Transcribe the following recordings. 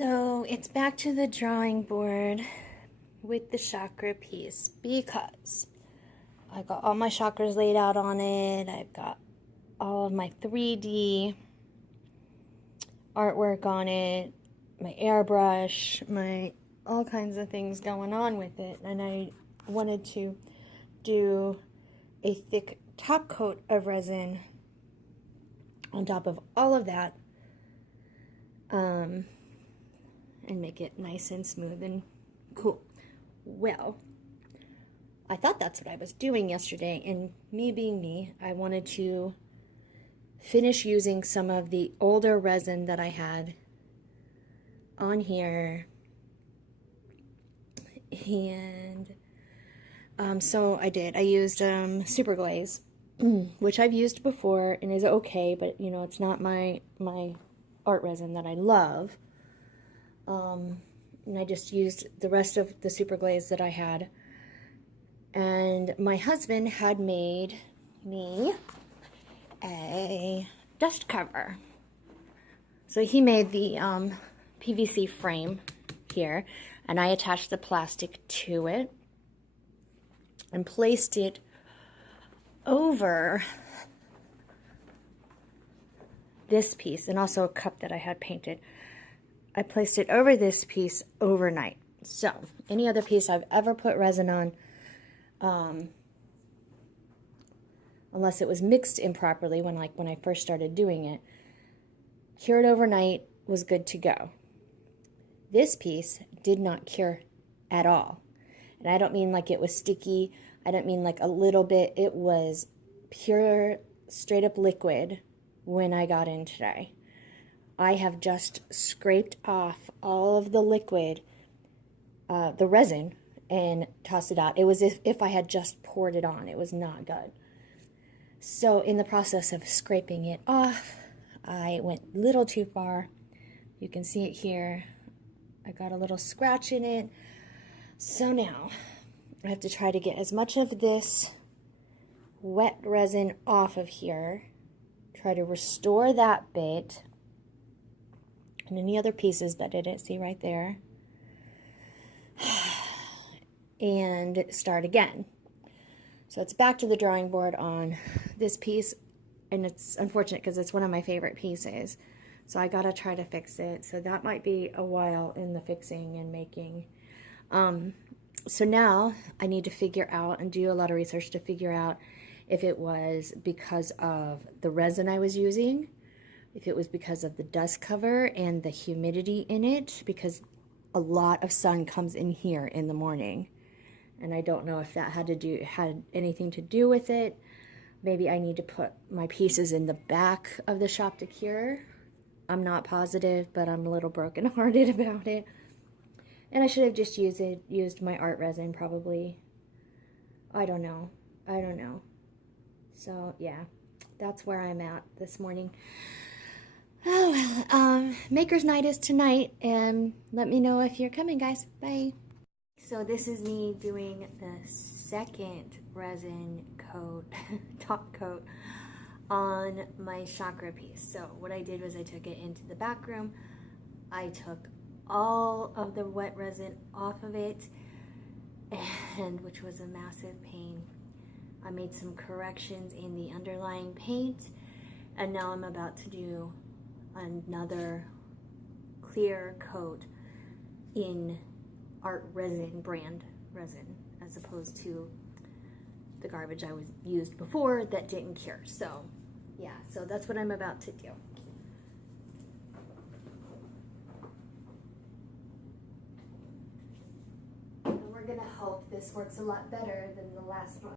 So it's back to the drawing board with the chakra piece because I got all my chakras laid out on it. I've got all of my 3D artwork on it, my airbrush, my all kinds of things going on with it. And I wanted to do a thick top coat of resin on top of all of that. And make it nice and smooth and cool. Well, I thought that's what I was doing yesterday, and me being me, I wanted to finish using some of the older resin that I had on here, and so I did. I used super glaze, which I've used before and is okay, but you know, it's not my art resin that I love. And I just used the rest of the super glaze that I had. And my husband had made me a dust cover. So he made the PVC frame here, and I attached the plastic to it and placed it over this piece, and also a cup that I had painted. I placed it over this piece overnight. So any other piece I've ever put resin on, unless it was mixed improperly when I first started doing it, cured overnight, was good to go. This piece did not cure at all. And I don't mean like it was sticky. I don't mean like a little bit. It was pure, straight up liquid when I got in today. I have just scraped off all of the liquid, the resin, and tossed it out. It was if I had just poured it on. It was not good. So in the process of scraping it off, I went a little too far. You can see it here. I got a little scratch in it. So now I have to try to get as much of this wet resin off of here. Try to restore that bit. And any other pieces that I didn't see right there. And start again. So it's back to the drawing board on this piece, and it's unfortunate because it's one of my favorite pieces. So I gotta try to fix it. So that might be a while in the fixing and making. So now I need to figure out and do a lot of research to figure out if it was because of the resin I was using, if it was because of the dust cover and the humidity in it, because a lot of sun comes in here in the morning. And I don't know if that had anything to do with it. Maybe I need to put my pieces in the back of the shop to cure. I'm not positive, but I'm a little brokenhearted about it. And I should have just used my art resin probably. I don't know. So yeah, that's where I'm at this morning. Oh well, Maker's Night is tonight, and let me know if you're coming, guys. Bye. So this is me doing the second resin coat, top coat, on my chakra piece. So what I did was I took it into the back room. I took all of the wet resin off of it, and which was a massive pain. I made some corrections in the underlying paint, and now I'm about to do another clear coat in art resin, brand resin, as opposed to the garbage I used before that didn't cure. So yeah, so that's what I'm about to do. And we're gonna hope this works a lot better than the last one.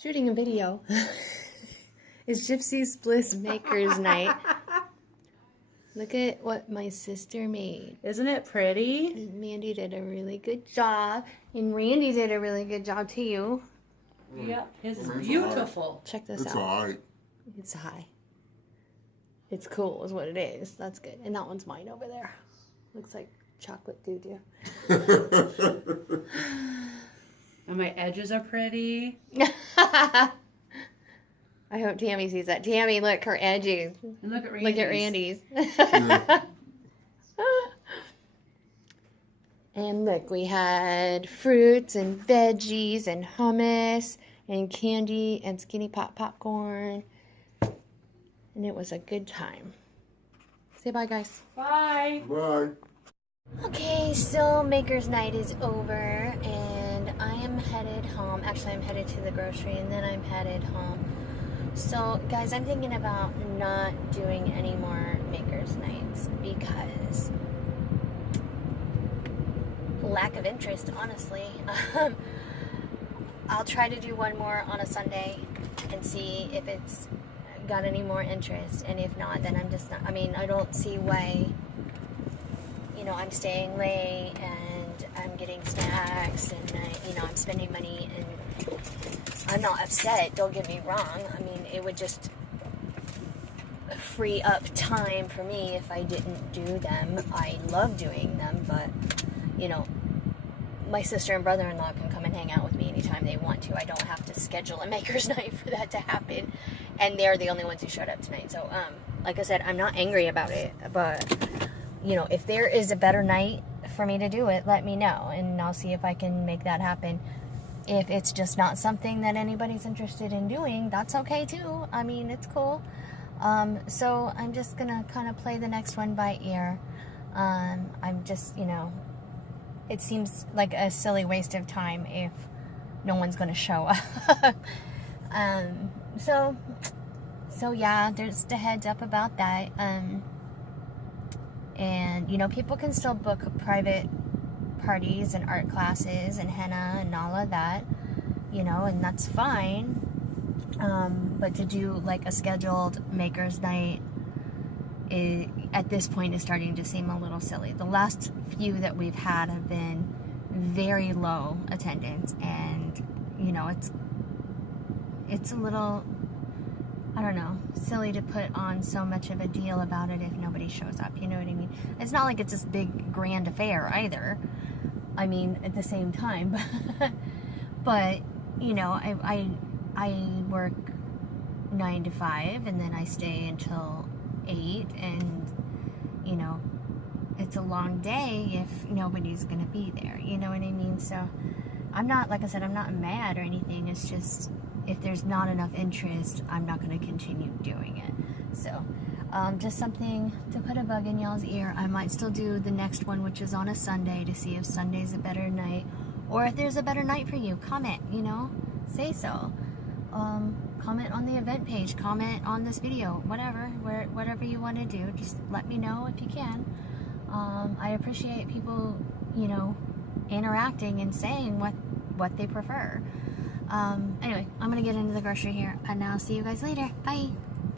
shooting a video. It's Gypsy's Bliss Maker's Night. Look at what my sister made. Isn't it pretty? Mandy did a really good job. And Randy did a really good job too. Yep, his is beautiful. Check this It's out. alright. It's high. It's cool is what it is. That's good. And that one's mine over there. Looks like chocolate doo-doo. And my edges are pretty. I hope Tammy sees that. Tammy, look, her edges. And look at Randy's. Look at Randy's. Yeah. And look, we had fruits and veggies and hummus and candy and Skinny Pop popcorn. And it was a good time. Say bye, guys. Bye. Bye. Okay, so Maker's Night is over and I am headed home. Actually, I'm headed to the grocery and then I'm headed home. So, guys, I'm thinking about not doing any more Maker's Nights because lack of interest, honestly. I'll try to do one more on a Sunday and see if it's got any more interest, and if not, then I'm just not, I mean, I don't see why, you know, I'm staying late and I'm getting snacks and I'm spending money, and I'm not upset, don't get me wrong. I mean, it would just free up time for me if I didn't do them. I love doing them, but you know, my sister and brother-in-law can come and hang out with me anytime they want to. I don't have to schedule a Maker's Night for that to happen. And they're the only ones who showed up tonight. So, like I said, I'm not angry about it. But, you know, if there is a better night for me to do it, let me know. And I'll see if I can make that happen. If it's just not something that anybody's interested in doing, that's okay too. I mean, it's cool. So I'm just going to kind of play the next one by ear. I'm just, you know, it seems like a silly waste of time if no one's going to show up. So yeah, there's the heads up about that. And, you know, people can still book private parties and art classes and henna and all of that, you know, and that's fine. But to do like a scheduled Maker's Night, at this point is starting to seem a little silly. The last few that we've had have been very low attendance, and you know, it's a little, I don't know, silly to put on so much of a deal about it if nobody shows up, you know what I mean? It's not like it's this big grand affair either. I mean, at the same time, but you know, I work 9 to 5 and then I stay until 8, and you know, it's a long day if nobody's gonna be there, you know what I mean? So I'm not, like I said, I'm not mad or anything. It's just if there's not enough interest, I'm not gonna continue doing it. So just something to put a bug in y'all's ear. I might still do the next one, which is on a Sunday, to see if Sunday's a better night, or if there's a better night for you. Comment, you know, say so. Comment on the event page, comment on this video, whatever you want to do, just let me know if you can. I appreciate people, you know, interacting and saying what they prefer. Anyway, I'm gonna get into the grocery here, and I'll see you guys later. Bye.